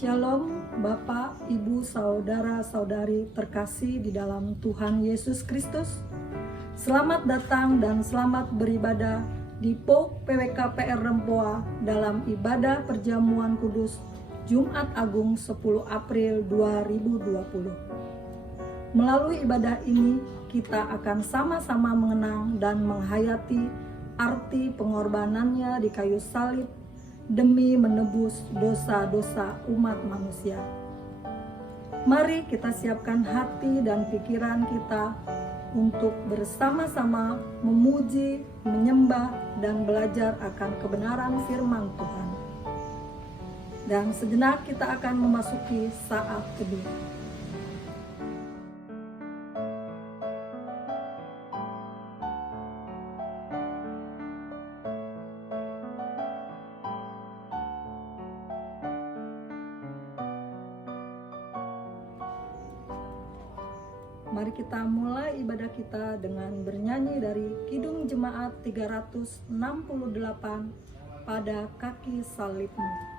Shalom Bapak, Ibu, Saudara-saudari terkasih di dalam Tuhan Yesus Kristus. Selamat datang dan selamat beribadah di POK PWKPR Rempoa dalam ibadah perjamuan kudus Jumat Agung 10 April 2020. Melalui ibadah ini kita akan sama-sama mengenang dan menghayati arti pengorbanannya di kayu salib demi menebus dosa-dosa umat manusia. Mari kita siapkan hati dan pikiran kita untuk bersama-sama memuji, menyembah, dan belajar akan kebenaran firman Tuhan. Dan sejenak kita akan memasuki saat teduh. Mari kita mulai ibadah kita dengan bernyanyi dari Kidung Jemaat 368 pada kaki salibmu.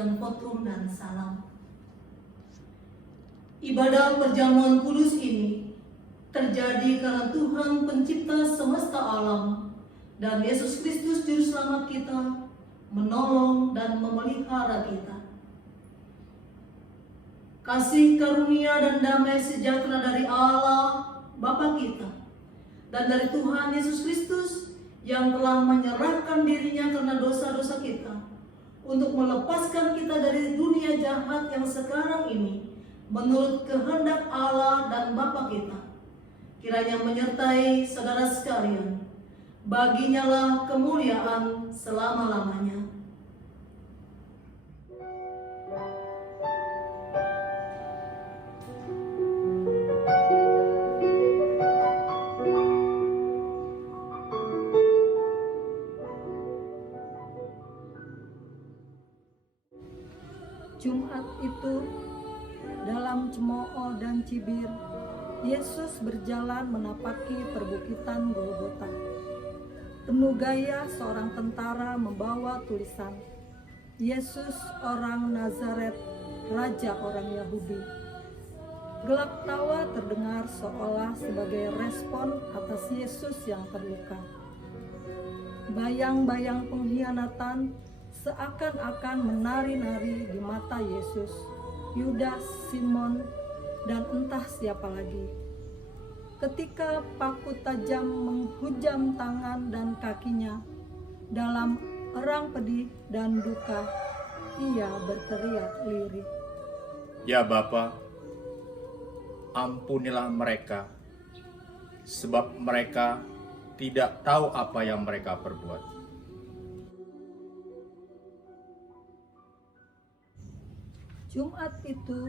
dengan potrum dan salam. Ibadah perjamuan kudus ini terjadi karena Tuhan pencipta semesta alam dan Yesus Kristus juru selamat kita menolong dan memelihara kita. Kasih karunia dan damai sejahtera dari Allah Bapa kita dan dari Tuhan Yesus Kristus yang telah menyerahkan dirinya karena dosa-dosa kita untuk melepaskan kita dari dunia jahat yang sekarang ini menurut kehendak Allah dan Bapa kita, kiranya menyertai saudara sekalian. Baginya lah kemuliaan selama-lamanya. Jumat itu, dalam cemooh dan cibir, Yesus berjalan menapaki perbukitan Golgota. Penuh gaya seorang tentara membawa tulisan, Yesus orang Nazaret, Raja orang Yahudi. Gelak tawa terdengar seolah sebagai respon atas Yesus yang terluka. Bayang-bayang pengkhianatan seakan-akan menari-nari di mata Yesus, Yudas, Simon, dan entah siapa lagi. Ketika paku tajam menghujam tangan dan kakinya, dalam erang pedih dan duka, ia berteriak lirih, "Ya Bapa, ampunilah mereka, sebab mereka tidak tahu apa yang mereka perbuat." Jumat itu,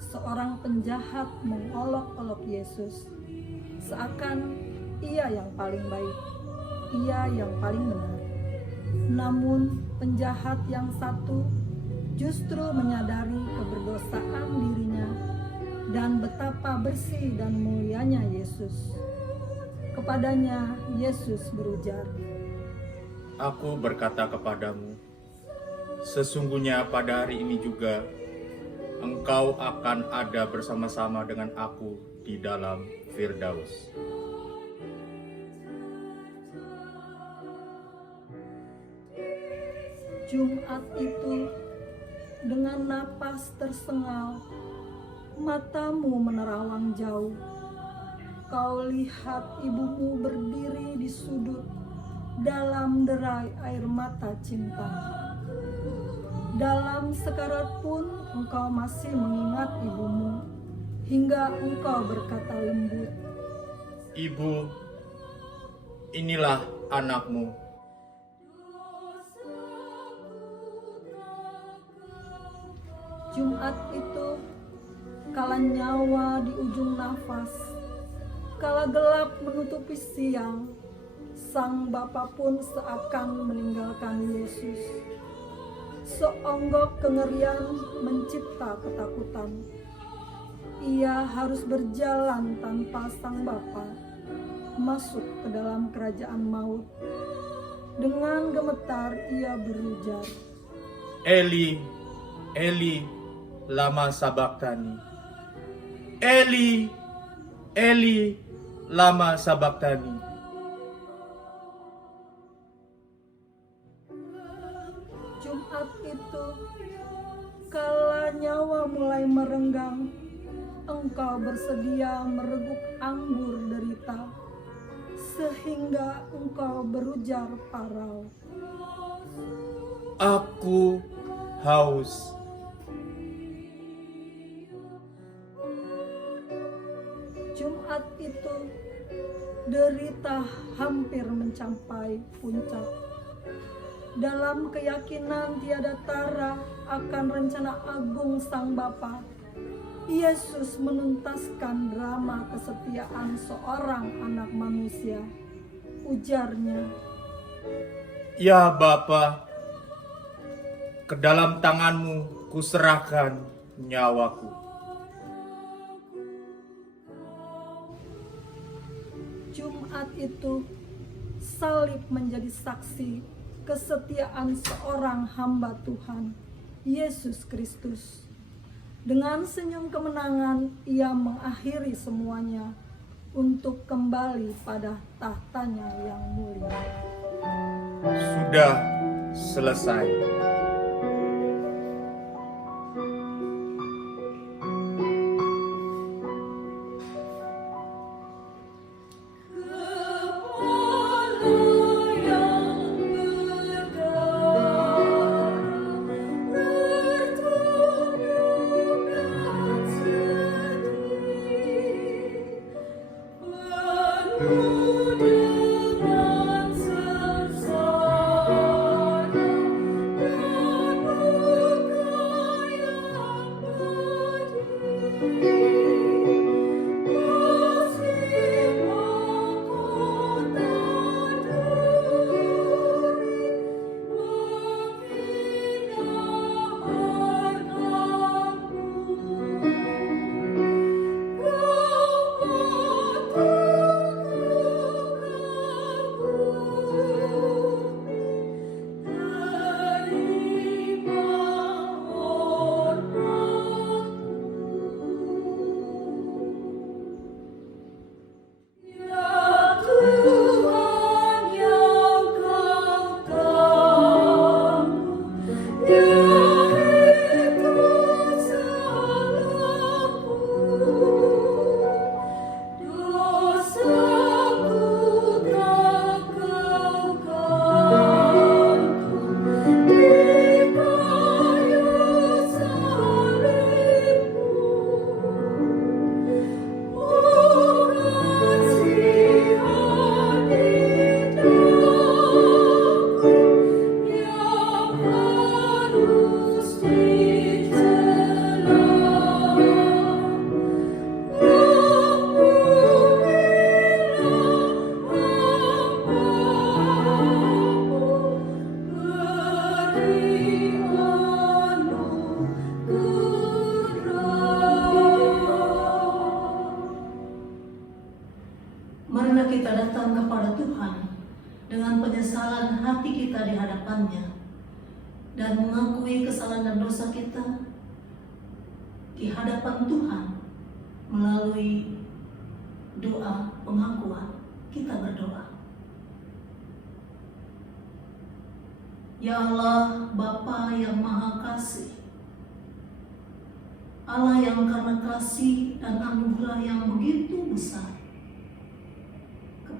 seorang penjahat mengolok-olok Yesus, seakan ia yang paling baik, ia yang paling benar. Namun penjahat yang satu justru menyadari keberdosaan dirinya dan betapa bersih dan mulianya Yesus. Kepadanya Yesus berujar, Aku berkata kepadamu, sesungguhnya pada hari ini juga engkau akan ada bersama-sama dengan aku di dalam Firdaus. Jumat itu, dengan napas tersengal, matamu menerawang jauh. Kau lihat ibumu berdiri di sudut dalam derai air mata cinta. Dalam sekarat pun engkau masih mengingat ibumu, hingga engkau berkata lembut, Ibu, inilah anakmu. Jumat itu, kala nyawa di ujung nafas, kala gelap menutupi siang, sang Bapa pun seakan meninggalkan Yesus. Seonggok kengerian mencipta ketakutan. Ia harus berjalan tanpa sang Bapa, masuk ke dalam kerajaan maut. Dengan gemetar ia berujar, Eli, Eli, lama sabachthani. Eli, Eli, lama sabachthani. Jumat itu, kala nyawa mulai merenggang, engkau bersedia mereguk anggur derita, sehingga engkau berujar parau, Aku haus. Jumat itu, derita hampir mencapai puncak. Dalam keyakinan tiada tara akan rencana agung sang Bapa, Yesus menuntaskan drama kesetiaan seorang anak manusia. Ujarnya, Ya Bapa, ke dalam tanganmu kuserahkan nyawaku. Jumat itu, salib menjadi saksi kesetiaan seorang hamba Tuhan, Yesus Kristus. Dengan senyum kemenangan, ia mengakhiri semuanya untuk kembali pada tahtanya yang mulia. Sudah selesai. Marilah kita datang kepada Tuhan dengan penyesalan hati kita di hadapan-Nya dan mengakui kesalahan dan dosa kita di hadapan Tuhan melalui doa pengakuan. Kita berdoa. Ya Allah, Bapa yang Maha Kasih, Allah yang karena kasih dan anugerah yang begitu besar,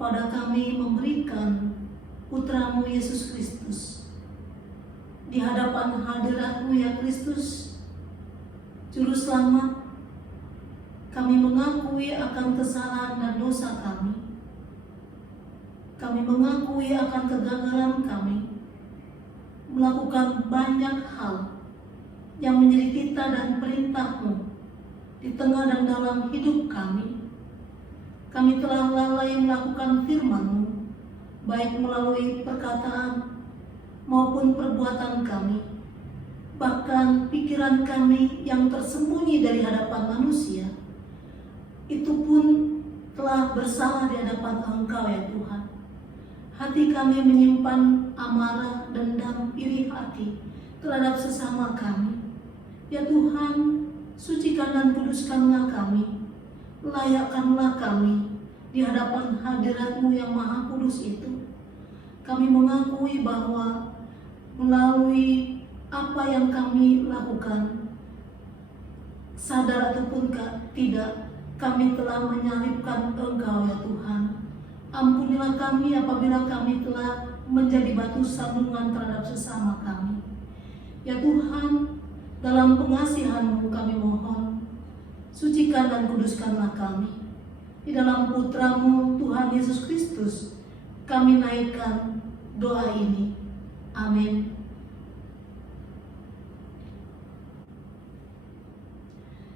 kepada kami memberikan Putra-Mu Yesus Kristus. Di hadapan hadirat-Mu ya Kristus, Juru Selamat, kami mengakui akan kesalahan dan dosa kami. Kami mengakui akan kegagalan kami, melakukan banyak hal yang menjadi titah dan perintah-Mu di tengah dan dalam hidup kami. Kami telah lalai melakukan firman-Mu, baik melalui perkataan maupun perbuatan kami. Bahkan pikiran kami yang tersembunyi dari hadapan manusia, itu pun telah bersalah di hadapan Engkau ya Tuhan. Hati kami menyimpan amarah, dendam, iri hati terhadap sesama kami. Ya Tuhan, sucikan dan kuduskanlah kami. Layakkanlah kami di hadapan hadirat-Mu yang Maha Kudus itu. Kami mengakui bahwa melalui apa yang kami lakukan, sadar ataupun tidak, kami telah menyalibkan Engkau ya Tuhan. Ampunilah kami apabila kami telah menjadi batu sandungan terhadap sesama kami. Ya Tuhan, dalam pengasihan-Mu kami mohon, sucikan dan kuduskanlah kami. Di dalam Putra-Mu Tuhan Yesus Kristus, kami naikkan doa ini. Amin.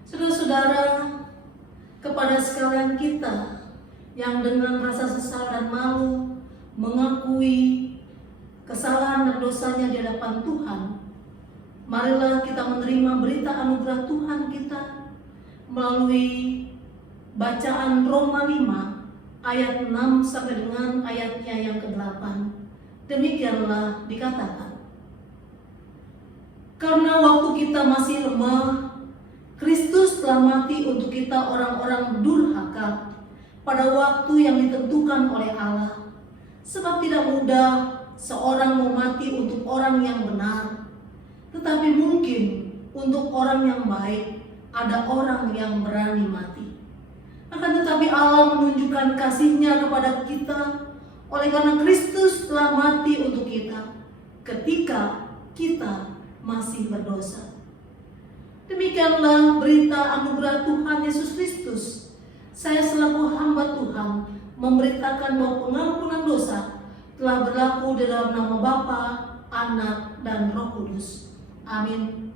Saudara-saudara, kepada sekalian kita yang dengan rasa sesal dan malu mengakui kesalahan dan dosanya di hadapan Tuhan, marilah kita menerima berita anugerah Tuhan kita melalui bacaan Roma 5 ayat 6 sampai dengan ayatnya yang ke-8. Demikianlah dikatakan. Karena waktu kita masih lemah, Kristus telah mati untuk kita orang-orang durhaka pada waktu yang ditentukan oleh Allah. Sebab tidak mudah seorang mau mati untuk orang yang benar, tetapi mungkin untuk orang yang baik ada orang yang berani mati. Akan tetapi Allah menunjukkan kasih-Nya kepada kita oleh karena Kristus telah mati untuk kita ketika kita masih berdosa. Demikianlah berita anugerah Tuhan Yesus Kristus. Saya selaku hamba Tuhan memberitakan bahwa pengampunan dosa telah berlaku di dalam nama Bapa, Anak, dan Roh Kudus. Amin.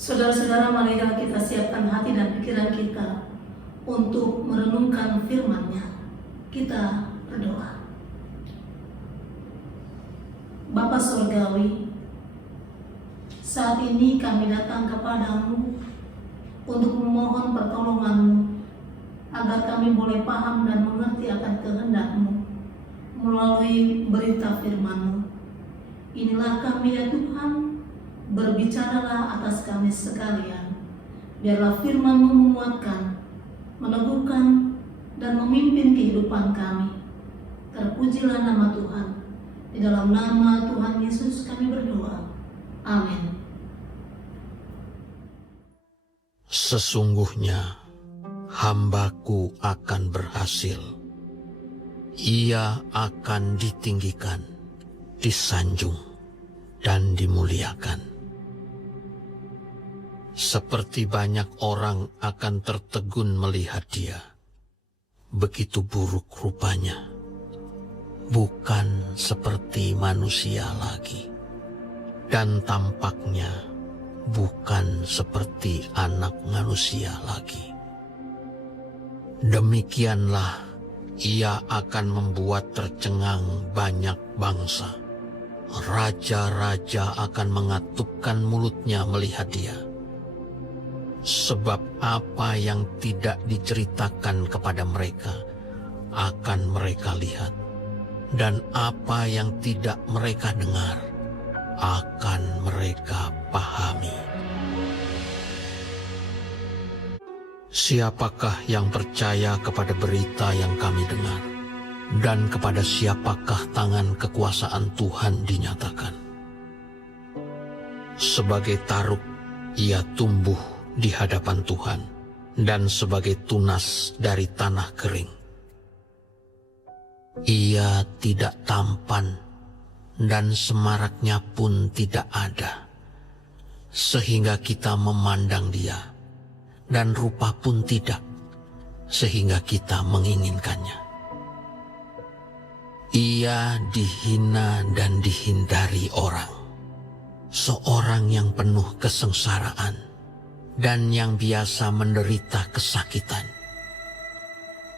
Saudara-saudara, marilah kita siapkan hati dan pikiran kita untuk merenungkan firman-Nya. Kita berdoa. Bapa Surgawi, saat ini kami datang kepadamu untuk memohon pertolongan-Mu agar kami boleh paham dan mengerti akan kehendak-Mu melalui berita firman-Mu. Inilah kami ya Tuhan, berbicaralah atas kami sekalian. Biarlah firman-Mu menguatkan, meneguhkan, dan memimpin kehidupan kami. Terpujilah nama Tuhan. Di dalam nama Tuhan Yesus kami berdoa. Amin. Sesungguhnya hamba-Ku akan berhasil. Ia akan ditinggikan, disanjung, dan dimuliakan. Seperti banyak orang akan tertegun melihat dia. Begitu buruk rupanya, bukan seperti manusia lagi, dan tampaknya bukan seperti anak manusia lagi. Demikianlah ia akan membuat tercengang banyak bangsa. Raja-raja akan mengatupkan mulutnya melihat dia. Sebab apa yang tidak diceritakan kepada mereka akan mereka lihat, dan apa yang tidak mereka dengar akan mereka pahami. Siapakah yang percaya kepada berita yang kami dengar, dan kepada siapakah tangan kekuasaan Tuhan dinyatakan? Sebagai taruk ia tumbuh di hadapan Tuhan, dan sebagai tunas dari tanah kering. Ia tidak tampan, dan semaraknya pun tidak ada, sehingga kita memandang dia, dan rupa pun tidak, sehingga kita menginginkannya. Ia dihina dan dihindari orang, seorang yang penuh kesengsaraan, dan yang biasa menderita kesakitan.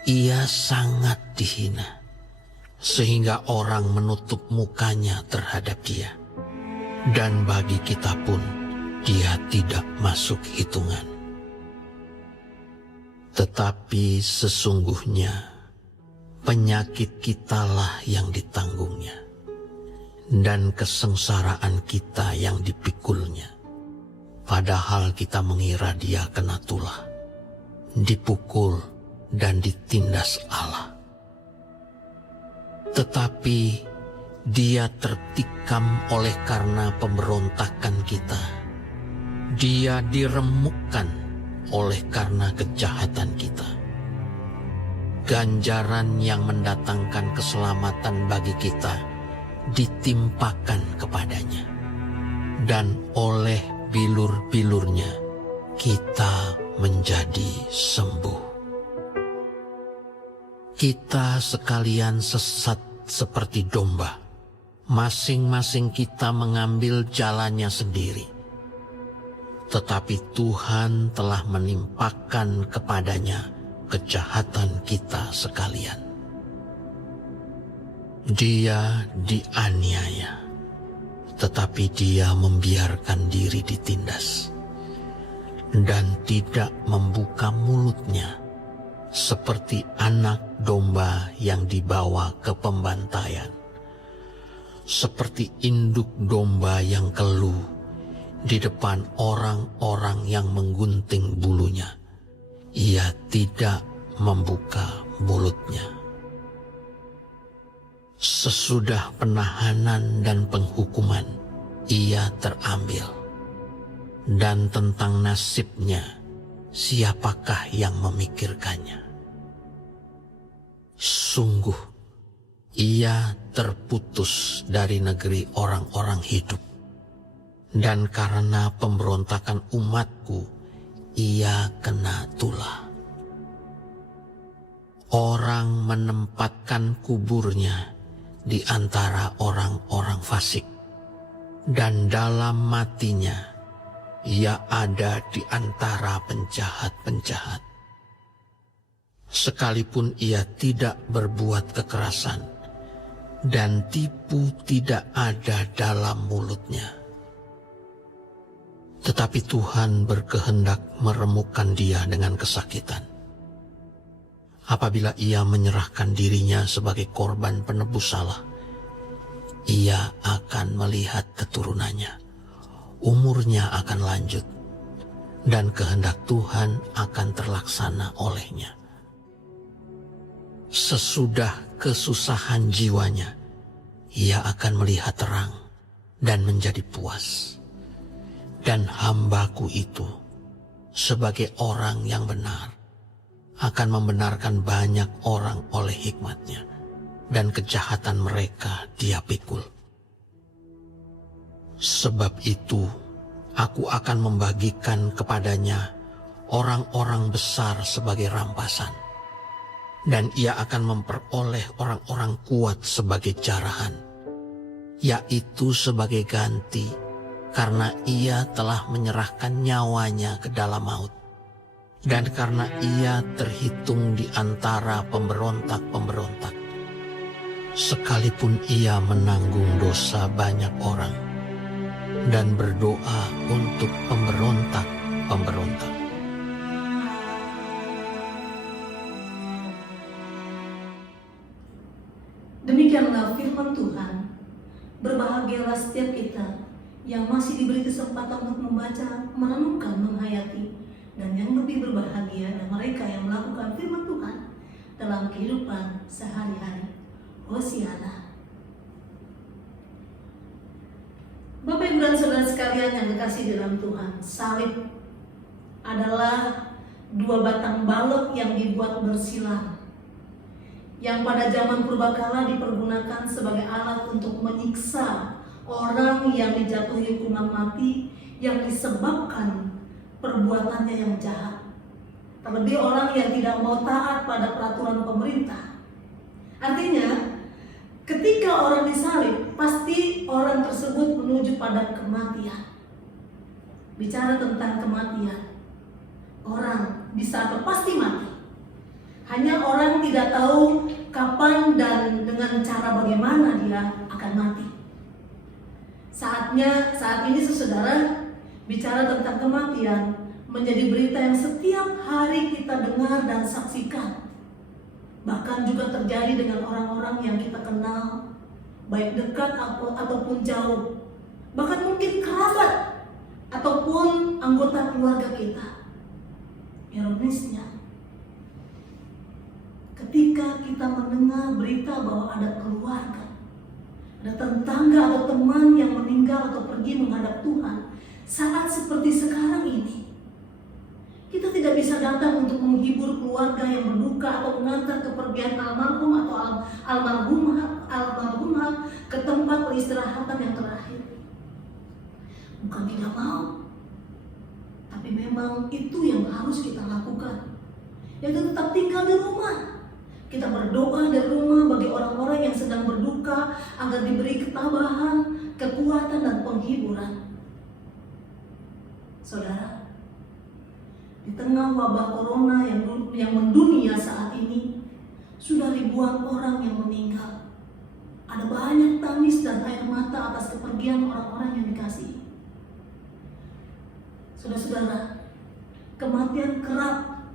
Ia sangat dihina, sehingga orang menutup mukanya terhadap dia. Dan bagi kita pun, dia tidak masuk hitungan. Tetapi sesungguhnya, penyakit kitalah yang ditanggungnya, dan kesengsaraan kita yang dipikulnya. Padahal kita mengira dia kena tulah, dipukul dan ditindas Allah. Tetapi dia tertikam oleh karena pemberontakan kita. Dia diremukkan oleh karena kejahatan kita. Ganjaran yang mendatangkan keselamatan bagi kita ditimpakan kepadanya. Dan oleh bilur-bilurnya kita menjadi sembuh. Kita sekalian sesat seperti domba. Masing-masing kita mengambil jalannya sendiri. Tetapi Tuhan telah menimpakan kepadanya kejahatan kita sekalian. Dia dianiaya, tetapi dia membiarkan diri ditindas, dan tidak membuka mulutnya seperti anak domba yang dibawa ke pembantaian, seperti induk domba yang keluh di depan orang-orang yang menggunting bulunya. Ia tidak membuka mulutnya. Sesudah penahanan dan penghukuman, ia terambil. Dan tentang nasibnya, siapakah yang memikirkannya? Sungguh, ia terputus dari negeri orang-orang hidup. Dan karena pemberontakan umatku, ia kena tulah. Orang menempatkan kuburnya di antara orang-orang fasik, dan dalam matinya ia ada di antara penjahat-penjahat. Sekalipun ia tidak berbuat kekerasan, dan tipu tidak ada dalam mulutnya. Tetapi Tuhan berkehendak meremukkan dia dengan kesakitan. Apabila ia menyerahkan dirinya sebagai korban penebus salah, ia akan melihat keturunannya. Umurnya akan lanjut, dan kehendak Tuhan akan terlaksana olehnya. Sesudah kesusahan jiwanya, ia akan melihat terang dan menjadi puas. Dan hambaku itu, sebagai orang yang benar, akan membenarkan banyak orang oleh hikmatnya, dan kejahatan mereka dia pikul. Sebab itu, aku akan membagikan kepadanya orang-orang besar sebagai rampasan, dan ia akan memperoleh orang-orang kuat sebagai jarahan, yaitu sebagai ganti, karena ia telah menyerahkan nyawanya ke dalam maut, dan karena ia terhitung di antara pemberontak-pemberontak. Sekalipun ia menanggung dosa banyak orang, dan berdoa untuk pemberontak-pemberontak. Demikianlah firman Tuhan. Berbahagialah setiap kita yang masih diberi kesempatan untuk membaca, merenungkan, menghayati, dan yang lebih berbahagia adalah mereka yang melakukan firman Tuhan dalam kehidupan sehari-hari. Hosiana. Bapak Ibu dan Saudara sekalian yang dikasihi dalam Tuhan, salib adalah dua batang balok yang dibuat bersilang, yang pada zaman purbakala dipergunakan sebagai alat untuk menyiksa orang yang dijatuhi hukuman mati yang disebabkan perbuatannya yang jahat. Terlebih orang yang tidak mau taat pada peraturan pemerintah. Artinya, ketika orang disalib, pasti orang tersebut menuju pada kematian. Bicara tentang kematian, orang bisa atau pasti mati. Hanya orang tidak tahu kapan dan dengan cara bagaimana dia akan mati. Saat ini saudara, bicara tentang kematian menjadi berita yang setiap hari kita dengar dan saksikan. Bahkan juga terjadi dengan orang-orang yang kita kenal, baik dekat ataupun jauh. Bahkan mungkin kerabat ataupun anggota keluarga kita. Ironisnya, ketika kita mendengar berita bahwa ada keluarga, ada tetangga atau teman yang meninggal atau pergi menghadap Tuhan, saat seperti sekarang ini, kita tidak bisa datang untuk menghibur keluarga yang berduka atau mengantar kepergian almarhum atau almarhumah ke tempat peristirahatan yang terakhir. Bukan tidak mau, tapi memang itu yang harus kita lakukan, yaitu tetap tinggal di rumah. Kita berdoa dari rumah bagi orang-orang yang sedang berduka agar diberi ketabahan, kekuatan, dan penghiburan. Saudara, di tengah wabah corona yang mendunia saat ini, sudah ribuan orang yang meninggal. Ada banyak tangis dan air mata atas kepergian orang-orang yang dikasihi. Saudara-saudara, kematian kerap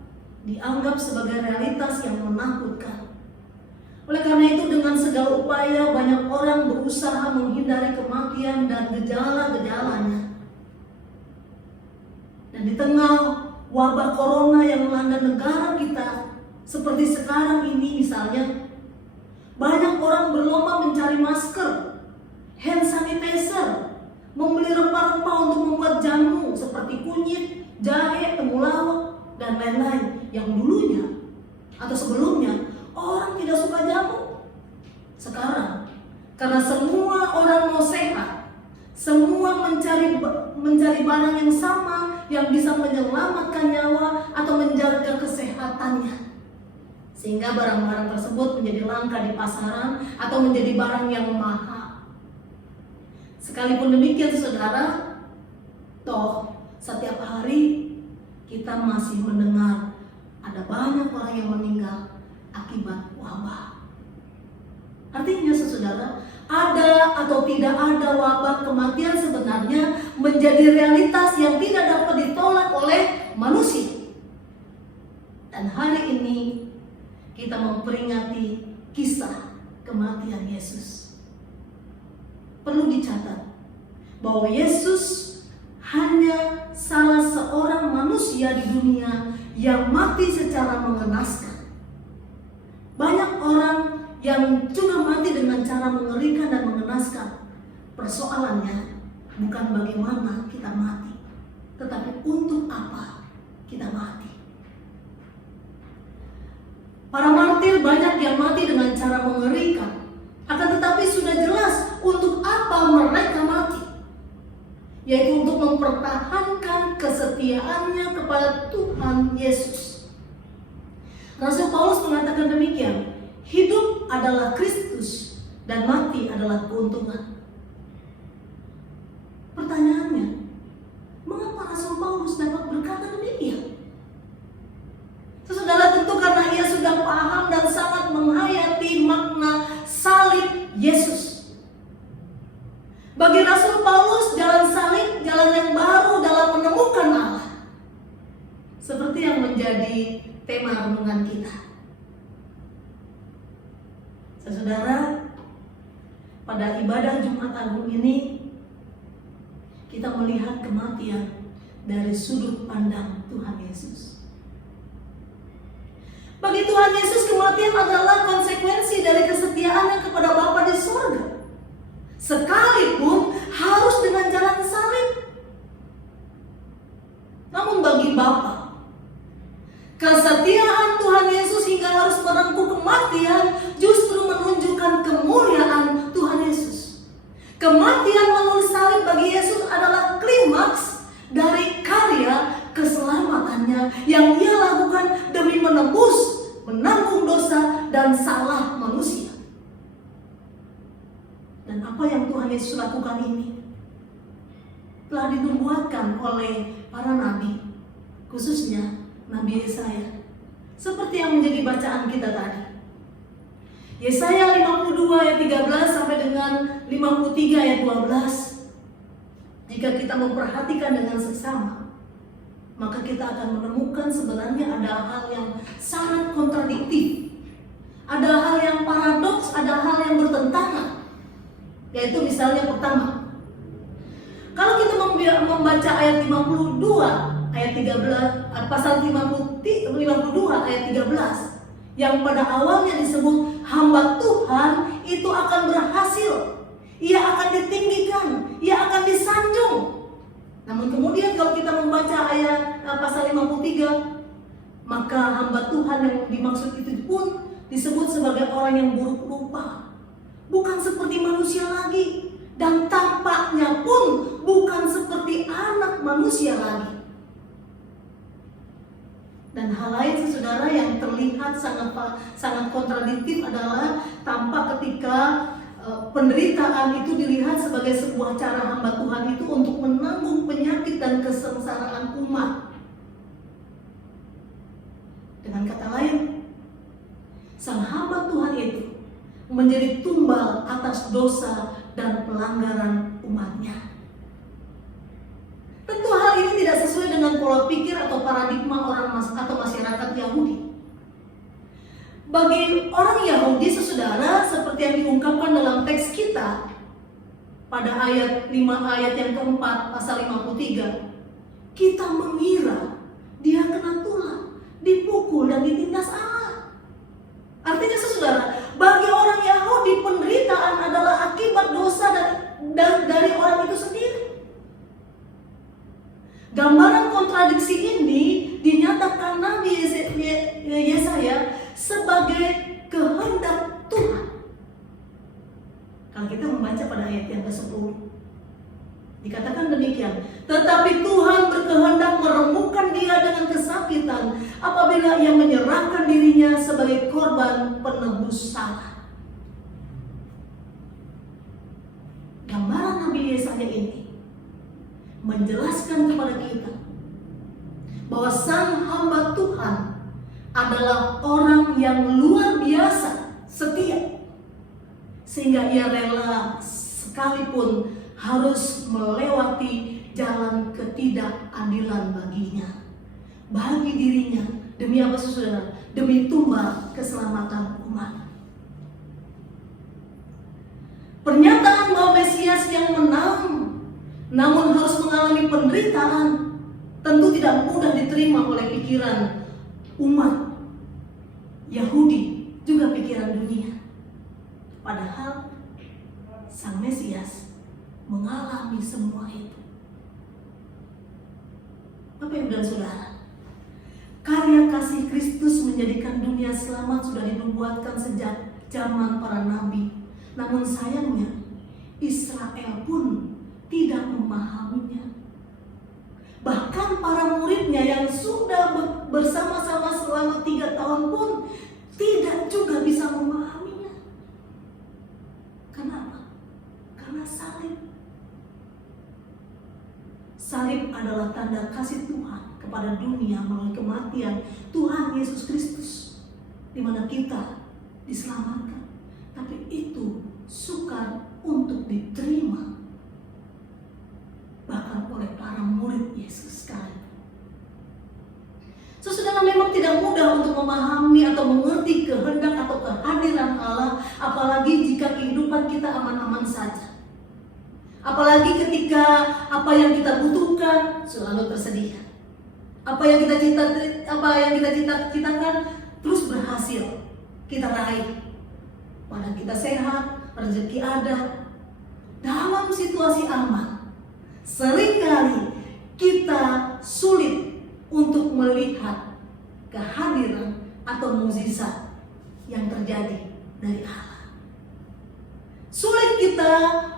dianggap sebagai realitas yang menakutkan. Oleh karena itu, dengan segala upaya banyak orang berusaha menghindari kematian dan gejala-gejalanya. Dan di tengah wabah corona yang melanda negara kita seperti sekarang ini misalnya, banyak orang berlomba mencari masker, hand sanitizer, membeli rempah-rempah untuk membuat jamu seperti kunyit, jahe, temulawak, dan lain-lain yang dulunya atau sebelumnya orang tidak suka jamu. Sekarang karena semua orang mau sehat, semua mencari barang yang sama yang bisa menyelamatkan nyawa atau menjaga kesehatannya, sehingga barang-barang tersebut menjadi langka di pasaran atau menjadi barang yang mahal. Sekalipun demikian saudara, toh setiap hari kita masih mendengar ada banyak orang yang meninggal akibat wabah. Artinya saudara, ada atau tidak ada wabah, kematian sebenarnya menjadi realitas yang tidak dapat ditolak oleh manusia. Dan hari ini kita memperingati kisah kematian Yesus. Perlu dicatat bahwa Yesus hanya salah seorang manusia di dunia yang mati secara mengenaskan. Banyak orang yang juga mati dengan cara mengerikan dan mengenaskan. Persoalannya bukan bagaimana kita mati, tetapi untuk apa kita mati. Para martir banyak yang mati dengan cara mengerikan, akan tetapi sudah jelas untuk apa mereka mati, yaitu untuk mempertahankan kesetiaannya kepada Tuhan Yesus. Rasul Paulus mengatakan demikian, hidup adalah Kristus dan mati adalah keuntungan. Pertanyaannya, mengapa Rasul Paulus dapat berkata demikian? Saudara, tentu karena ia sudah paham dan sangat menghayati makna salib Yesus. Bagi Rasul Paulus, jalan salib, jalan yang baru dalam menemukan Allah. Seperti yang menjadi tema renungan kita. Saudara, pada ibadah Jumat Agung ini, kita melihat kematian dari sudut pandang Tuhan Yesus. Bagi Tuhan Yesus, kematian adalah konsekuensi dari kesetiaannya kepada Bapa di sorga. Sekalipun harus dengan jalan salib. Namun bagi Bapa, kesetiaan Tuhan Yesus hingga harus merengkuh kematian justru menunjukkan kemuliaan Tuhan Yesus. Kematian melalui salib bagi Yesus adalah klimaks dari karya keselamatannya yang ia lakukan demi menebus, menanggung dosa dan salah manusia. Dan apa yang Tuhan Yesus lakukan ini telah dinubuatkan oleh para nabi, khususnya Nabi Yesaya. Seperti yang menjadi bacaan kita tadi. Yesaya 52 ayat 13 sampai dengan 53 ayat 12. Jika kita memperhatikan dengan seksama, maka kita akan menemukan sebenarnya ada hal yang sangat kontradiktif. Ada hal yang paradoks, ada hal yang bertentangan. Yaitu misalnya pertama, kalau kita membaca ayat 52 ayat 13, pasal 52 ayat 13, yang pada awalnya disebut hamba Tuhan itu akan berhasil, ia akan ditinggikan, ia akan disanjung. Namun kemudian kalau kita membaca ayat pasal 53, maka hamba Tuhan yang dimaksud itu pun disebut sebagai orang yang buruk rupa, bukan seperti manusia lagi, dan tampaknya pun bukan seperti anak manusia lagi. Dan hal lain saudara yang terlihat sangat kontradiktif adalah tampak ketika penderitaan itu dilihat sebagai sebuah cara hamba Tuhan itu untuk menanggung penyakit dan kesengsaraan umat. Dengan kata lain, sang hamba Tuhan itu menjadi tumbal atas dosa dan pelanggaran umatnya. Tentu hal ini tidak sesuai dengan pola pikir atau paradigma orang atau masyarakat Yahudi. Bagi orang Yahudi, saudara, seperti yang diungkapkan dalam teks kita pada ayat yang keempat pasal 53, kita mengira dia kena tulah, dipukul dan ditindas Allah. Artinya saudara, bagi orang Yahudi penderitaan adalah akibat dosa dari orang itu sendiri. Gambaran kontradiksi ini dinyatakan Nabi Yesaya sebagai kehendak Tuhan. Kalau kita membaca pada ayat yang ke-10, dikatakan demikian, tetapi Tuhan berkehendak meremukkan dia dengan kesakitan apabila ia menyerahkan dirinya sebagai korban penebus salah. Gambaran Nabi Yesaya ini menjelaskan kepada kita bahwa sang hamba Tuhan adalah orang yang luar biasa setia, sehingga ia rela sekalipun harus melewati jalan ketidakadilan baginya, bagi dirinya, demi apa saudara? Demi tumbal keselamatan umat. Pernyataan bahwa Mesias yang menang namun harus mengalami penderitaan tentu tidak mudah diterima oleh pikiran umat Yahudi, juga pikiran dunia. Padahal sang Mesias mengalami semua itu. Bapak Ibu dan Saudara, karya kasih Kristus menjadikan dunia selamat sudah dinubuatkan sejak zaman para nabi. Namun sayangnya Israel pun tidak memahaminya. Bahkan para muridnya yang sudah bersama-sama selama 3 tahun pun tidak juga bisa memahaminya. Kenapa? Karena salib. Salib adalah tanda kasih Tuhan kepada dunia melalui kematian Tuhan Yesus Kristus, di mana kita diselamatkan. Tapi itu sukar untuk diterima, bahkan oleh para murid Yesus sekalipun. Saudara, memang tidak mudah untuk memahami atau mengerti kehendak atau kehadiran Allah, apalagi jika kehidupan kita aman-aman saja. Apalagi ketika apa yang kita butuhkan selalu tersedia. Apa yang kita cita-citakan terus berhasil kita raih. Pada kita sehat, rezeki ada. Dalam situasi aman, seringkali kita sulit untuk melihat kehadiran atau mukjizat yang terjadi dari Allah. Sulit kita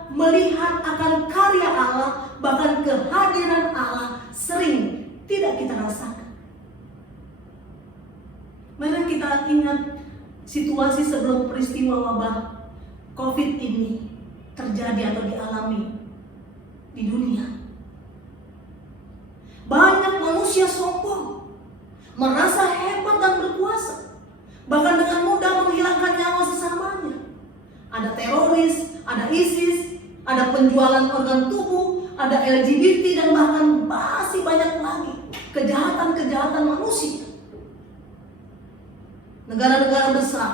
melihat akan karya Allah, bahkan kehadiran Allah sering tidak kita rasakan. Mari kita ingat situasi sebelum peristiwa wabah COVID ini terjadi atau dialami di dunia. Banyak manusia sombong, merasa hebat dan berkuasa, bahkan dengan mudah menghilangkan nyawa sesamanya. Ada teroris, ada ISIS, ada penjualan organ tubuh, ada LGBT, dan bahkan masih banyak lagi kejahatan-kejahatan manusia. Negara-negara besar,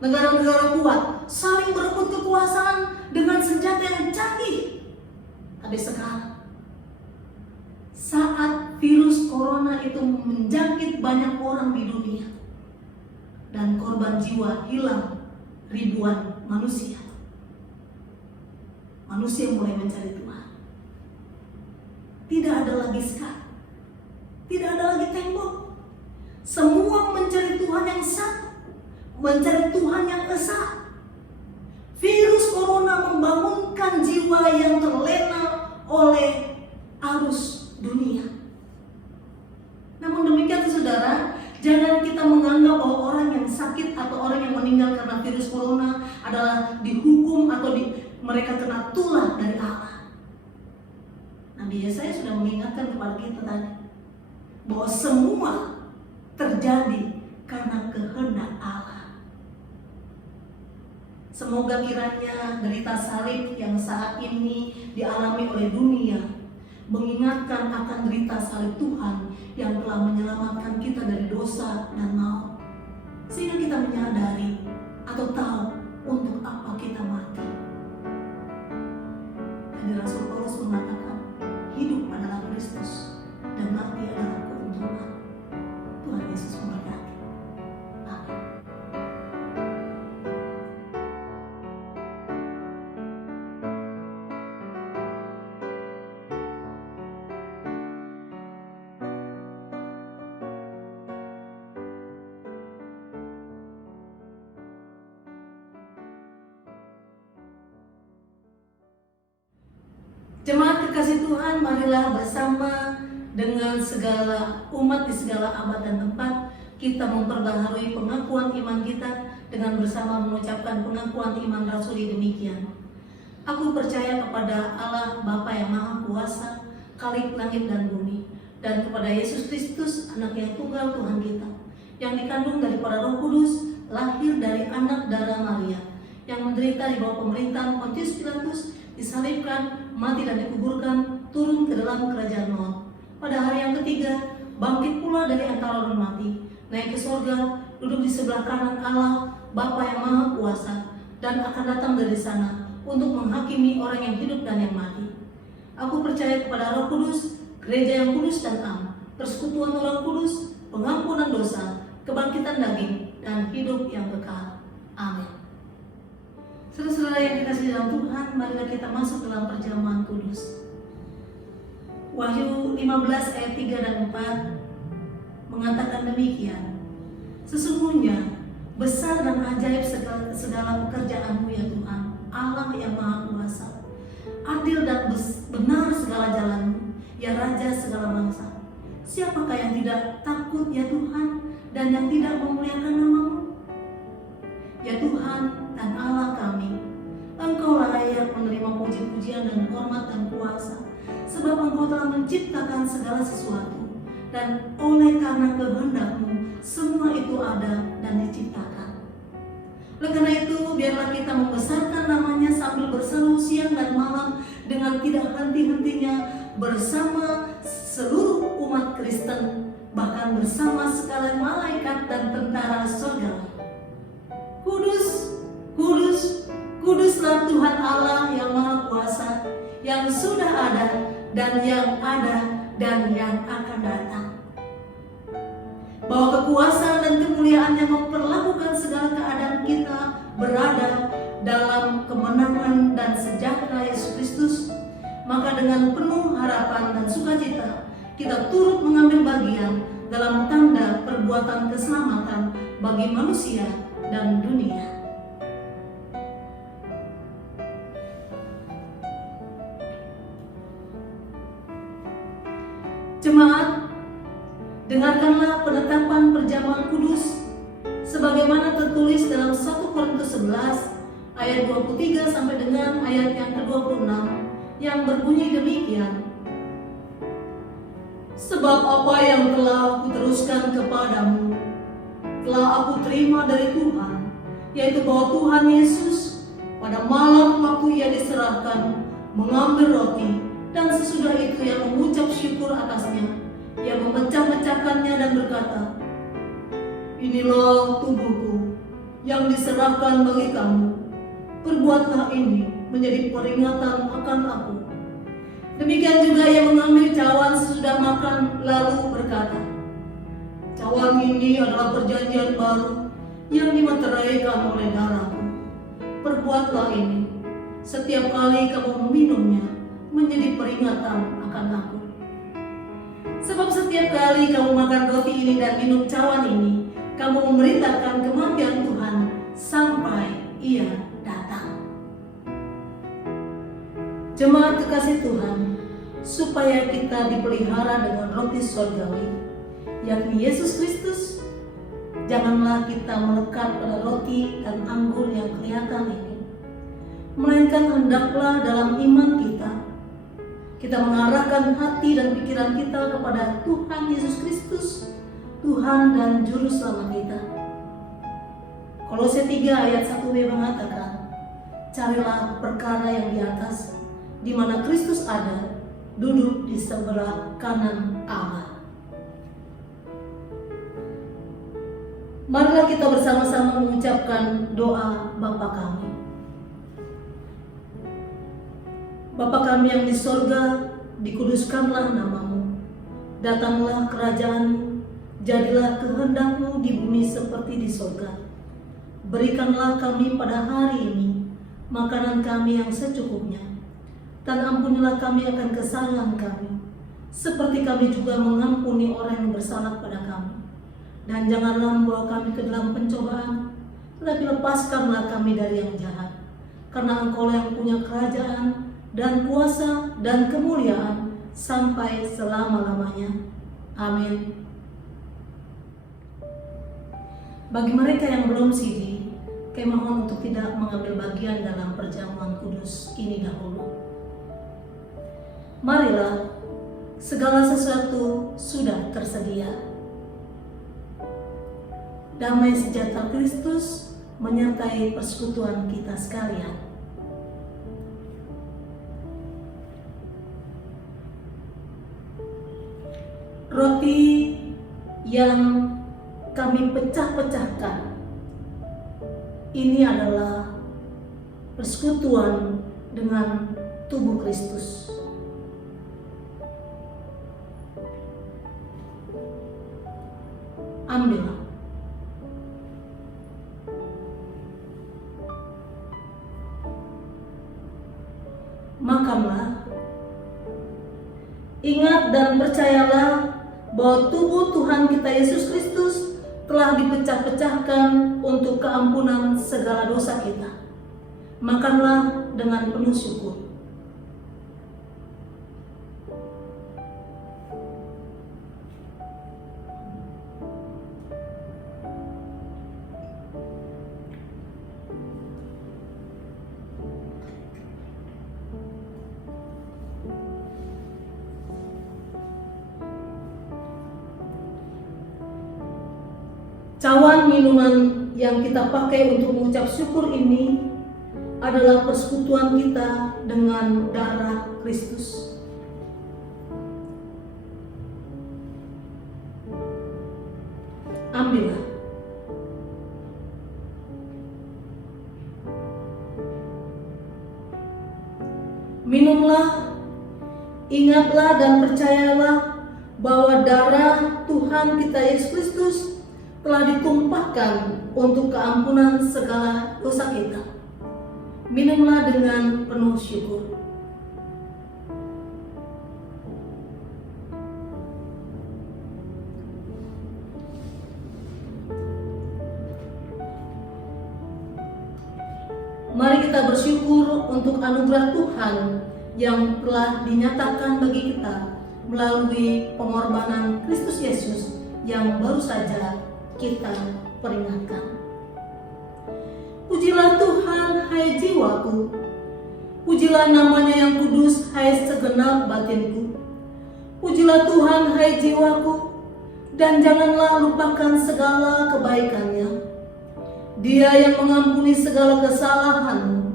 negara-negara kuat saling berebut kekuasaan dengan senjata yang canggih. Tapi sekarang, saat virus corona itu menjangkit banyak orang di dunia dan korban jiwa hilang ribuan manusia, manusia mulai mencari Tuhan. Tidak ada lagi sekat, tidak ada lagi tembok. Semua mencari Tuhan yang satu, mencari Tuhan yang esa. Virus corona membangunkan jiwa yang terlena oleh arus dunia. Namun demikian saudara, jangan kita menganggap bahwa orang yang sakit atau orang yang meninggal karena virus corona adalah dihukum atau mereka kena tulah dari Allah. Nabi Yesaya sudah mengingatkan kepada kita tadi bahwa semua terjadi karena kehendak Allah. Semoga kiranya derita salib yang saat ini dialami oleh dunia mengingatkan akan derita salib Tuhan yang telah menyelamatkan kita dari dosa dan maut, sehingga kita menyadari atau tahu untuk apa kita mati. Dan Rasul Paulus mengatakan, hidup adalah Kristus dan mati adalah keuntungan. Tuhan Yesus memberkati. Amin. Jemaat kekasih Tuhan, marilah bersama dengan segala umat di segala abad dan tempat kita memperbaharui pengakuan iman kita dengan bersama mengucapkan pengakuan iman rasuli demikian. Aku percaya kepada Allah Bapa yang Maha Kuasa, Khalik langit dan bumi, dan kepada Yesus Kristus, Anak yang tunggal Tuhan kita, yang dikandung daripada Roh Kudus, lahir dari anak darah Maria, yang menderita di bawah pemerintahan Pontius Pilatus, disalibkan, mati dan dikuburkan, turun ke dalam kerajaan maut. Pada hari yang ketiga, bangkit pula dari antara orang mati, naik ke sorga, duduk di sebelah kanan Allah, Bapa yang Maha Kuasa, dan akan datang dari sana untuk menghakimi orang yang hidup dan yang mati. Aku percaya kepada Roh Kudus, gereja yang kudus dan am, persekutuan orang kudus, pengampunan dosa, kebangkitan daging, dan hidup yang kekal. Amin. Saudara-saudara yang dikasihi dalam Tuhan, marilah kita masuk dalam perjamuan kudus. Wahyu 15 ayat 3 dan 4 mengatakan demikian. Sesungguhnya besar dan ajaib segala pekerjaan-Mu ya Tuhan, Allah yang Maha Kuasa. Adil dan benar segala jalan-Mu, ya Raja segala bangsa. Siapakah yang tidak takut ya Tuhan, dan yang tidak memuliakan nama-Mu? Ya Tuhan dan Allah kami, Engkau layak menerima puji-pujian dan hormat dan kuasa, sebab Engkau telah menciptakan segala sesuatu, dan oleh karena kehendak-Mu semua itu ada dan diciptakan. Oleh karena itu, biarlah kita membesarkan namanya sambil berseru siang dan malam dengan tidak henti-hentinya bersama seluruh umat Kristen, bahkan bersama sekalian malaikat dan tentara surga. Kudus, kudus, kuduslah Tuhan Allah yang Maha Kuasa, yang sudah ada dan yang ada dan yang akan datang. Bahwa kekuasaan dan kemuliaan yang memperlakukan segala keadaan kita berada dalam kemenangan dan sejahtera Yesus Kristus, maka dengan penuh harapan dan sukacita kita turut mengambil bagian dalam tanda perbuatan keselamatan bagi manusia dan dunia. Jemaat, dengarkanlah penetapan perjamuan kudus sebagaimana tertulis dalam 1 Korintus 11 ayat 23 sampai dengan ayat yang ke-26 yang berbunyi demikian. Sebab apa yang telah aku teruskan kepadamu, telah aku terima dari Tuhan, yaitu bahwa Tuhan Yesus pada malam waktu ia diserahkan, mengambil roti, dan sesudah itu ia mengucap syukur atasnya. Ia memecah-mecahkannya dan berkata, "Inilah tubuhku yang diserahkan bagi kamu. Perbuatlah ini menjadi peringatan akan aku." Demikian juga ia mengambil cawan sesudah makan, lalu berkata, "Cawan ini adalah perjanjian baru yang dimeteraikan oleh darahku. Perbuatlah ini setiap kali kamu meminumnya menjadi peringatan akan aku. Sebab setiap kali kamu makan roti ini dan minum cawan ini, kamu memberitakan kematian Tuhan sampai ia datang." Jemaat kekasih Tuhan, supaya kita dipelihara dengan roti surgawi, yakni Yesus Kristus, janganlah kita melekat pada roti dan anggur yang kelihatan ini, melainkan hendaklah dalam iman kita mengarahkan hati dan pikiran kita kepada Tuhan Yesus Kristus, Tuhan dan Juru Selamat kita. Kolose 3 ayat 1b mengatakan, "Carilah perkara yang di atas, di mana Kristus ada, duduk di sebelah kanan Allah." Marilah kita bersama-sama mengucapkan doa Bapa kami. Bapa kami yang di sorga, dikuduskanlah namamu. Datanglah kerajaanmu, jadilah kehendak-Mu di bumi seperti di sorga. Berikanlah kami pada hari ini makanan kami yang secukupnya, dan ampunilah kami akan kesalahan kami, seperti kami juga mengampuni orang yang bersalah pada kami. Dan janganlah membawa kami ke dalam pencobaan, tetapi lepaskanlah kami dari yang jahat. Karena Engkau yang punya kerajaan dan kuasa dan kemuliaan sampai selama-lamanya. Amin. Bagi mereka yang belum sidi, kami mohon untuk tidak mengambil bagian dalam perjamuan kudus ini dahulu. Marilah, segala sesuatu sudah tersedia. Damai sejahtera Kristus menyertai persekutuan kita sekalian. Roti yang kami pecah-pecahkan ini adalah persekutuan dengan tubuh Kristus. Ambillah. Makanlah. Ingat dan percayalah bahwa tubuh Tuhan kita Yesus Kristus telah dipecah-pecahkan untuk keampunan segala dosa kita. Makanlah dengan penuh syukur. Cawan minuman yang kita pakai untuk mengucap syukur ini adalah persekutuan kita dengan darah Kristus. Ambillah. Minumlah, ingatlah dan percayalah bahwa darah Tuhan kita Yesus Kristus telah ditumpahkan untuk keampunan segala dosa kita. Minumlah dengan penuh syukur. Mari kita bersyukur untuk anugerah Tuhan yang telah dinyatakan bagi kita melalui pengorbanan Kristus Yesus yang baru saja kita peringatkan. Pujilah Tuhan, hai jiwaku. Pujilah namanya yang kudus, hai segenap batinku. Pujilah Tuhan, hai jiwaku, dan janganlah lupakan segala kebaikannya. Dia yang mengampuni segala kesalahanmu,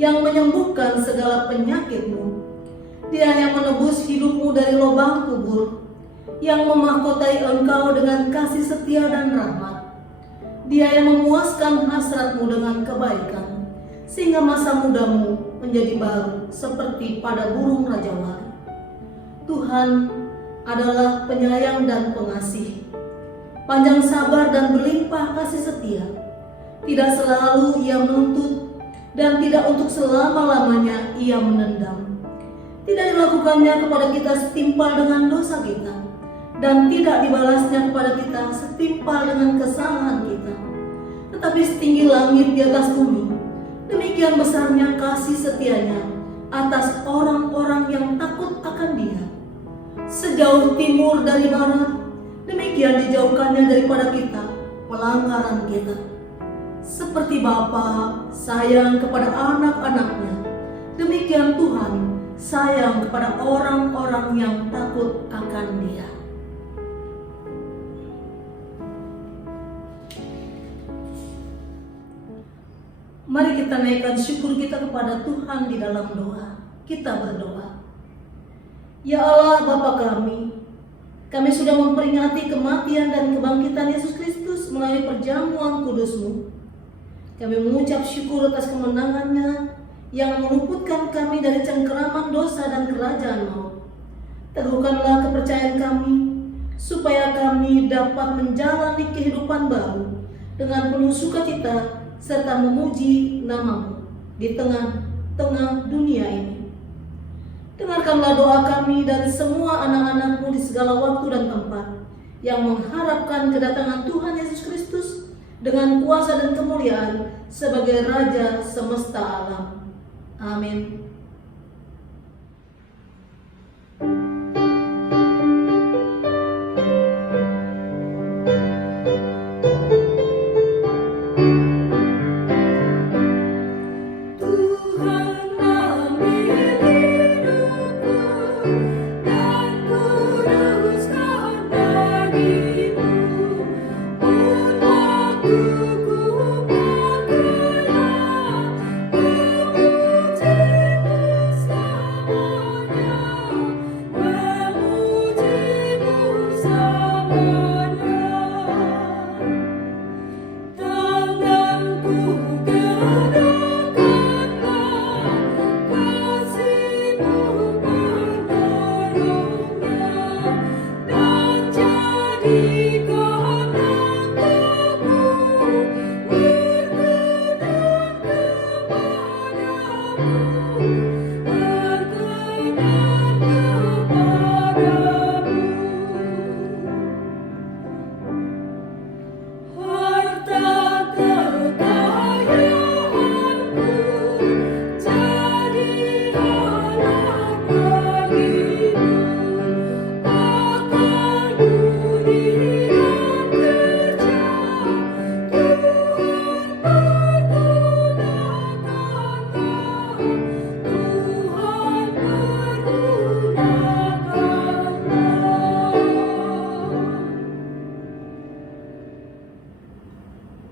yang menyembuhkan segala penyakitmu. Dia yang menebus hidupmu dari lubang kubur, yang memahkotai engkau dengan kasih setia dan rahmat. Dia yang memuaskan hasratmu dengan kebaikan, sehingga masa mudamu menjadi baru seperti pada burung rajawali. Tuhan adalah penyayang dan pengasih, panjang sabar dan berlimpah kasih setia. Tidak selalu Ia menuntut, dan tidak untuk selama-lamanya Ia menendam. Tidak dilakukannya kepada kita setimpal dengan dosa kita, dan tidak dibalasnya kepada kita setimpal dengan kesalahan kita. Tetapi setinggi langit di atas bumi, demikian besarnya kasih setianya atas orang-orang yang takut akan Dia. Sejauh timur dari barat, demikian dijauhkannya daripada kita pelanggaran kita. Seperti Bapa sayang kepada anak-anaknya, demikian Tuhan sayang kepada orang-orang yang takut akan Dia. Mari kita naikkan syukur kita kepada Tuhan di dalam doa. Kita berdoa. Ya Allah Bapa kami sudah memperingati kematian dan kebangkitan Yesus Kristus melalui perjamuan kudus-Mu. Kami mengucap syukur atas kemenangan-Nya yang meluputkan kami dari cengkeraman dosa dan kerajaan maut. Teguhkanlah kepercayaan kami, supaya kami dapat menjalani kehidupan baru dengan penuh sukacita serta memuji nama-Mu di tengah-tengah dunia ini. Dengarkanlah doa kami dan semua anak-anak-Mu di segala waktu dan tempat yang mengharapkan kedatangan Tuhan Yesus Kristus dengan kuasa dan kemuliaan sebagai Raja semesta alam. Amin.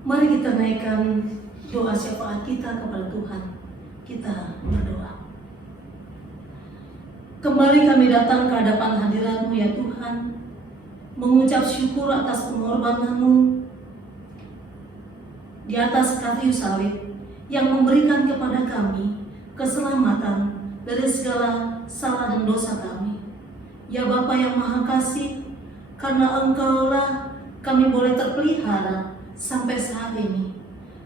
Mari kita naikkan doa syafaat kita kepada Tuhan. Kita berdoa. Kembali kami datang ke hadapan hadirat-Mu ya Tuhan, mengucap syukur atas pengorbanan-Mu di atas kayu salib yang memberikan kepada kami keselamatan dari segala salah dan dosa kami. Ya Bapa yang Maha Kasih, karena Engkau-lah kami boleh terpelihara sampai saat ini.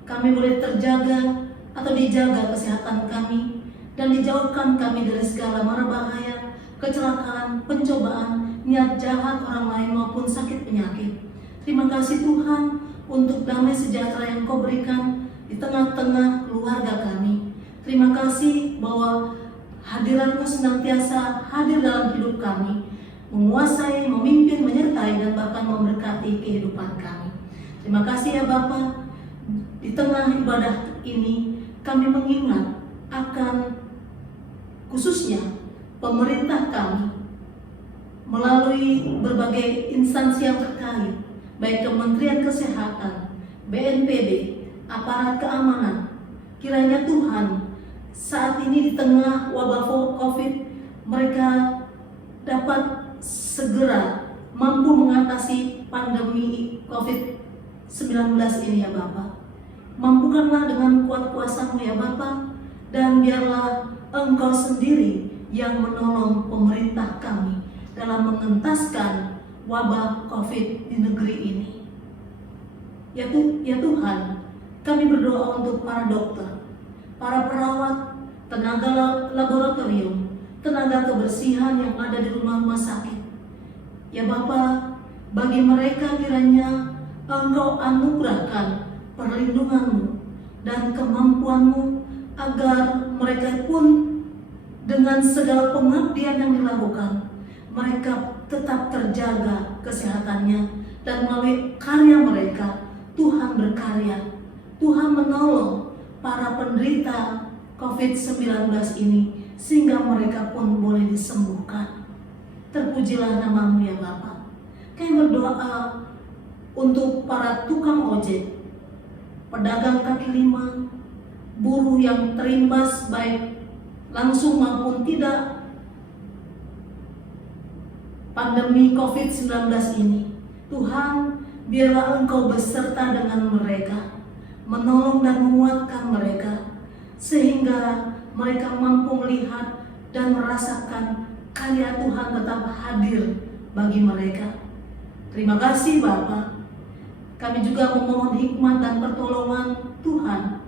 Kami boleh terjaga atau dijaga kesehatan kami dan dijauhkan kami dari segala mara bahaya, kecelakaan, pencobaan, niat jahat orang lain maupun sakit penyakit. Terima kasih Tuhan untuk damai sejahtera yang Kau berikan di tengah-tengah keluarga kami. Terima kasih bahwa hadirat-Mu senantiasa hadir dalam hidup kami, menguasai, memimpin, menyertai, dan bahkan memberkati kehidupan kami. Terima kasih ya Bapa. Di tengah ibadah ini kami mengingat akan khususnya pemerintah kami, melalui berbagai instansi yang terkait, baik Kementerian Kesehatan, BNPB, aparat keamanan. Kiranya Tuhan, saat ini di tengah wabah COVID, mereka dapat segera mampu mengatasi pandemi COVID-19 ini ya Bapa. Mampukanlah dengan kuat kuasa-Mu ya Bapa, dan biarlah Engkau sendiri yang menolong pemerintah kami dalam mengentaskan wabah COVID di negeri ini. Ya Tuhan, kami berdoa untuk para dokter, para perawat, tenaga laboratorium, tenaga kebersihan yang ada di rumah-rumah sakit. Ya Bapa, bagi mereka kiranya Engkau anugerahkan perlindungan-Mu dan kemampuan-Mu agar mereka pun dengan segala pengabdian yang dilakukan, mereka tetap terjaga kesehatannya, dan melalui karya mereka Tuhan berkarya, Tuhan menolong para penderita COVID-19 ini sehingga mereka pun boleh disembuhkan. Terpujilah nama-Mu ya Bapa. Kami berdoa untuk para tukang ojek, pedagang kaki lima, buruh yang terimbas baik langsung maupun tidak pandemi COVID-19 ini. Tuhan, biarlah Engkau beserta dengan mereka, menolong dan menguatkan mereka, sehingga mereka mampu melihat dan merasakan karya Tuhan tetap hadir bagi mereka. Terima kasih Bapa. Kami juga memohon hikmat dan pertolongan Tuhan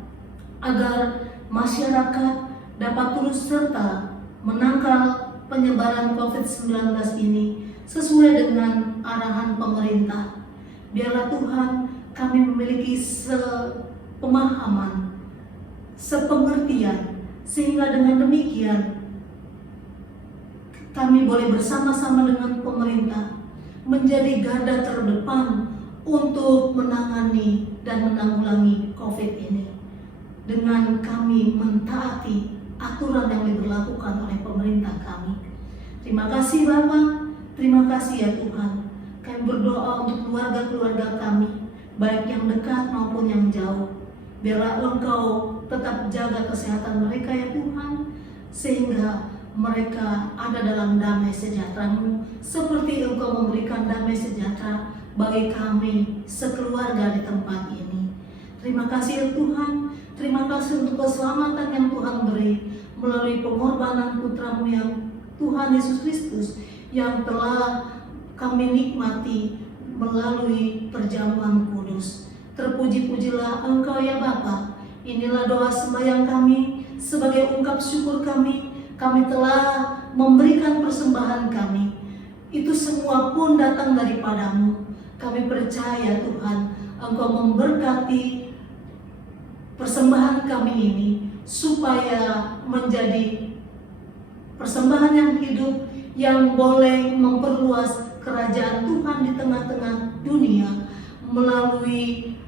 agar masyarakat dapat turut serta menangkal penyebaran COVID-19 ini sesuai dengan arahan pemerintah. Biarlah Tuhan kami memiliki sepemahaman, sepengertian, sehingga dengan demikian kami boleh bersama-sama dengan pemerintah menjadi garda terdepan untuk menangani dan menanggulangi COVID ini, dengan kami mentaati aturan yang diberlakukan oleh pemerintah kami. Terima kasih Bapa, terima kasih ya Tuhan. Kami berdoa untuk keluarga-keluarga kami, baik yang dekat maupun yang jauh. Biarlah Engkau tetap jaga kesehatan mereka ya Tuhan, sehingga mereka ada dalam damai sejahtera-Mu, seperti Engkau memberikan damai sejahtera bagi kami sekeluarga di tempat ini. Terima kasih ya Tuhan, terima kasih untuk keselamatan yang Tuhan beri melalui pengorbanan Putra-Mu yang Tuhan Yesus Kristus yang telah kami nikmati melalui perjamuan kudus. Terpuji-pujilah Engkau ya Bapa. Inilah doa sembahyang kami sebagai ungkap syukur kami. Kami telah memberikan persembahan kami. Itu semua pun datang daripada-Mu. Kami percaya Tuhan, Engkau memberkati persembahan kami ini supaya menjadi persembahan yang hidup yang boleh memperluas kerajaan Tuhan di tengah-tengah dunia melalui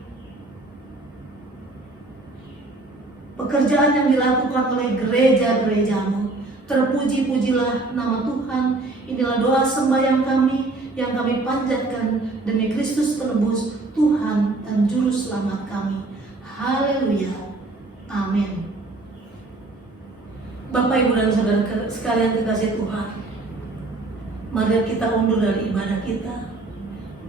pekerjaan yang dilakukan oleh gereja-gereja-Mu. Terpuji-pujilah nama Tuhan. Inilah doa sembahyang kami yang kami panjatkan demi Kristus penebus Tuhan dan Juru Selamat kami. Haleluya. Amin. Bapak, Ibu, dan Saudara sekalian kekasih Tuhan, mari kita undur dari ibadah kita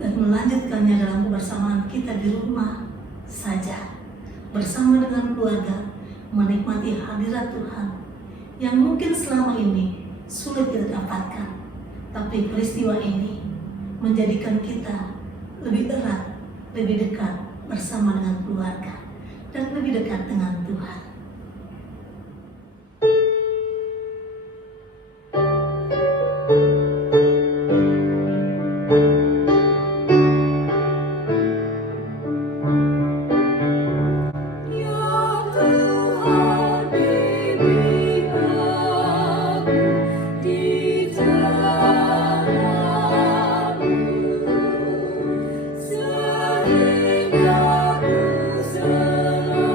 dan melanjutkannya dalam kebersamaan kita di rumah saja, bersama dengan keluarga, menikmati hadirat Tuhan yang mungkin selama ini sulit kita dapatkan, tapi peristiwa ini menjadikan kita lebih erat, lebih dekat bersama dengan keluarga, dan lebih dekat dengan Tuhan. Sehingga ku selalu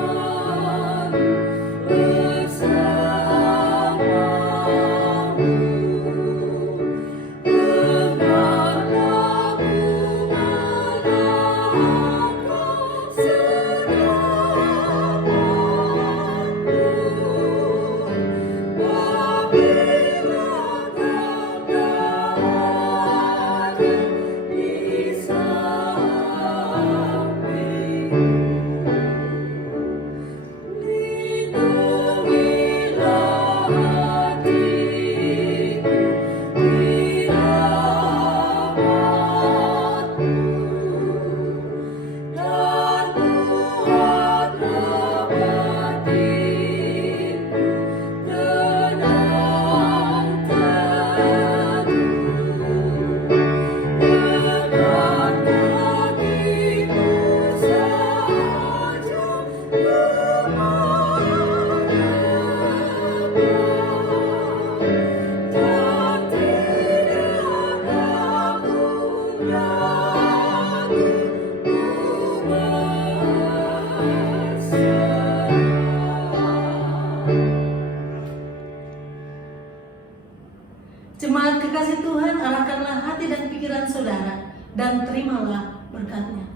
Jemaat kekasih Tuhan, arahkanlah hati dan pikiran saudara dan terimalah berkat-Nya.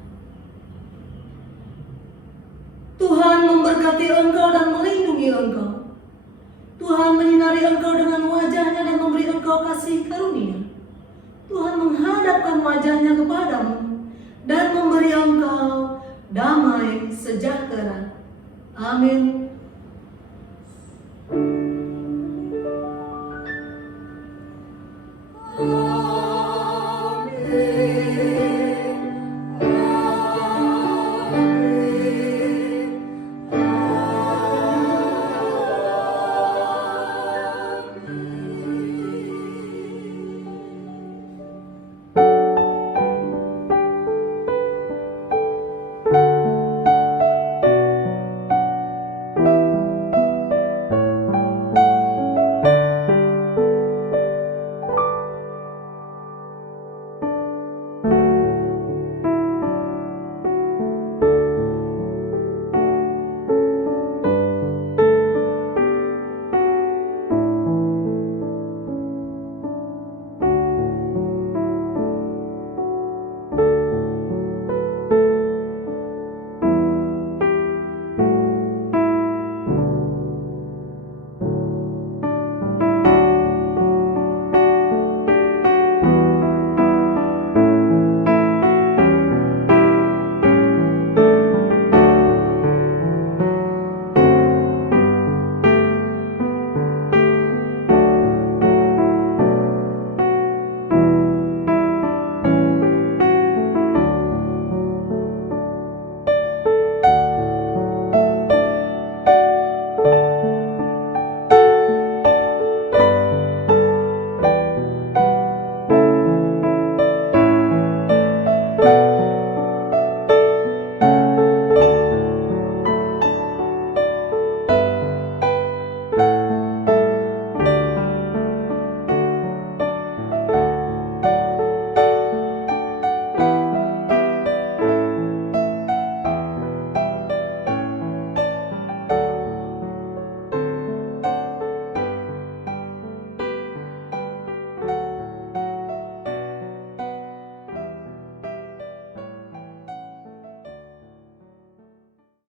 Tuhan memberkati engkau dan melindungi engkau. Tuhan menyinari engkau dengan wajah-Nya dan memberi engkau kasih karunia. Tuhan menghadapkan wajah-Nya kepadamu dan memberi engkau damai sejahtera. Amin.